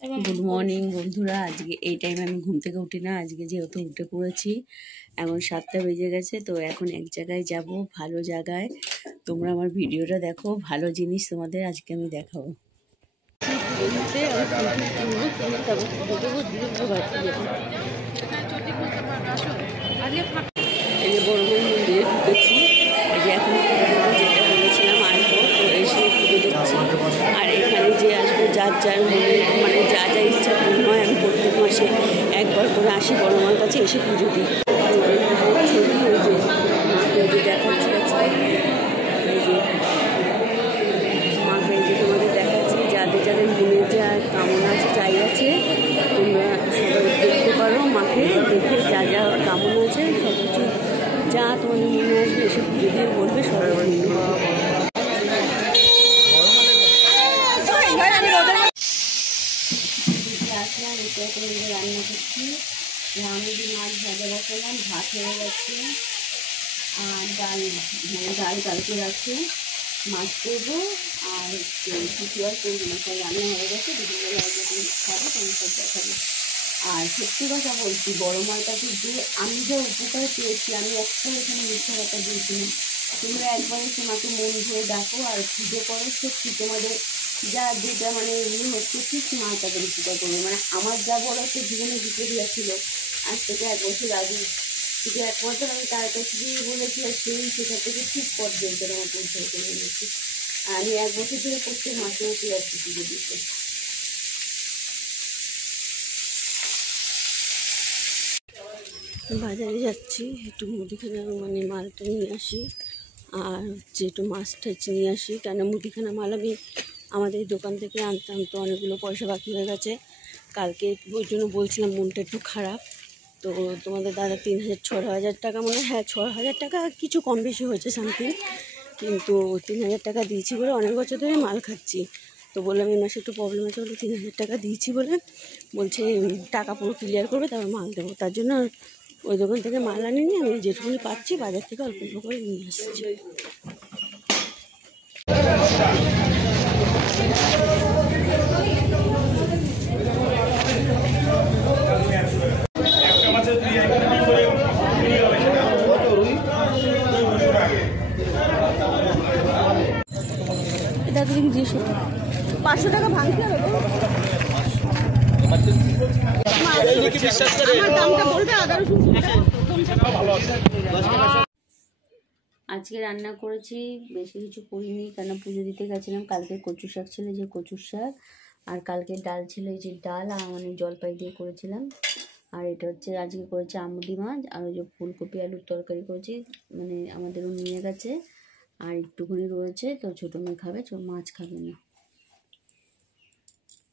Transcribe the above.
Good morning বন্ধুরা। আজকে এই টাইমে আমি ঘুম থেকে উঠি না, আজকে যেহেতু উঠে পড়েছি। এখন 7টা বেজে গেছে, তো এখন এক জায়গায় যাব, ভালো জায়গায়। তোমরা আমার ভিডিওটা দেখো, ভালো জিনিস তোমাদের আজকে আমি দেখাবো। এই যে বড় মন্দিরে ঢুকেছি, এই যে এখন যেটা বলেছিলাম আসবো, তো এসে পুজো দিচ্ছি। আর এখানে যে আসবো যার যার মনে মানে যা যা ইচ্ছা পূর্ণ হয়, আমি প্রত্যেক মাসে একবার করে আসি বড় মার কাছে, এসে পুজো দিই। ছবি ওই যে মাকে যে দেখাচ্ছি, এই যে মাকে যে তোমাদের দেখাচ্ছি, যাদের যাদের মনে যা কামনা আছে চাই আছে, তোমরা সবাই দেখতে পারো মাকে, দেখে যা যা কামনা আছে সব কিছু যা তোমাদের মনে আসবে এসে পুজো দিয়ে বলবে, সবাই আসলাম। এটা রান্না করছি, আমি মাছ ভাজা বসালাম, ভাত হয়ে গেছে, আর ডাল কালকে রাখছে, মাছ করবো, আর কিছু আর করবো না, তাই রান্না হয়ে গেছে। দুপুরবেলা যখন খাবো তখন সব দেখাবো। আর সত্যি কথা বলছি, বড় মার কাছে যে আমি যা উপকার পেয়েছি, আমি একটা এখানে মিথ্যা কথা বলছি না। তোমরা একবার এসে মাকে মন ভরে ডাকো আর পুজো করো, সত্যি তোমাদের যা যেটা মানে হচ্ছে ঠিক মা তাদের উপকার করবে। মানে আমার যা বড় একটা জীবনে বিপর্যয় ছিল, আজ থেকে 1 বছর আগে, শুধু 1 বছর আমি তার কাছে গিয়ে বলেছি, আর সেখান থেকে ঠিক পথ বেরোতে আমার পরিচয় করে বলেছি। আর আমি 1 বছর ধরে প্রত্যেক মাসে মাসে যাচ্ছি পুজো দিতে। বাজারে যাচ্ছি, একটু মুদিখানা মানে মালটা নিয়ে আসি, আর হচ্ছে একটু মাছ টাছ নিয়ে আসি। কেন মুদিখানা মাল আমি আমাদের দোকান থেকে আনতাম, তো অনেকগুলো পয়সা বাকি হয়ে গেছে। কালকে ওই জন্য বলছিলাম মনটা একটু খারাপ, তো তোমাদের দাদা 6,000 টাকা মনে হয়, হ্যাঁ 6,000 টাকা, কিছু কম বেশি হয়েছে সামথিং, কিন্তু 3,000 টাকা দিয়েছি বলে অনেক বছর ধরে মাল খাচ্ছি। তো বললাম এই মাসে একটু প্রবলেম আছে বলে 3,000 টাকা দিয়েছি বলে বলছে টাকা পুরো ক্লিয়ার করবে, তারপর মাল দেবো। তার জন্য ওই দোকান থেকে মাল আনিনি, আমি যেটুকুনি পাচ্ছি বাজার থেকে অল্প অল্প করে নিয়ে আসছি। এটা তুমি 500 টাকা ভাঙতে হবে। আজকে রান্না করেছি, বেশি কিছু করিনি, কেন পুজো দিতে গেছিলাম। কালকে কচু শাক ছিল, যে কচু শাক, আর কালকে ডাল ছিল, এই যে ডাল মানে জলপাই দিয়ে করেছিলাম। আর এটা হচ্ছে আজকে করেছি আমুদি মাছ, আর ওই যে ফুলকপি আলুর তরকারি করেছি, মানে আমাদেরও নিয়ে গেছে, আর একটুখানি রয়েছে, তো ছোটো মেয়ে খাবে, মাছ খাবে না।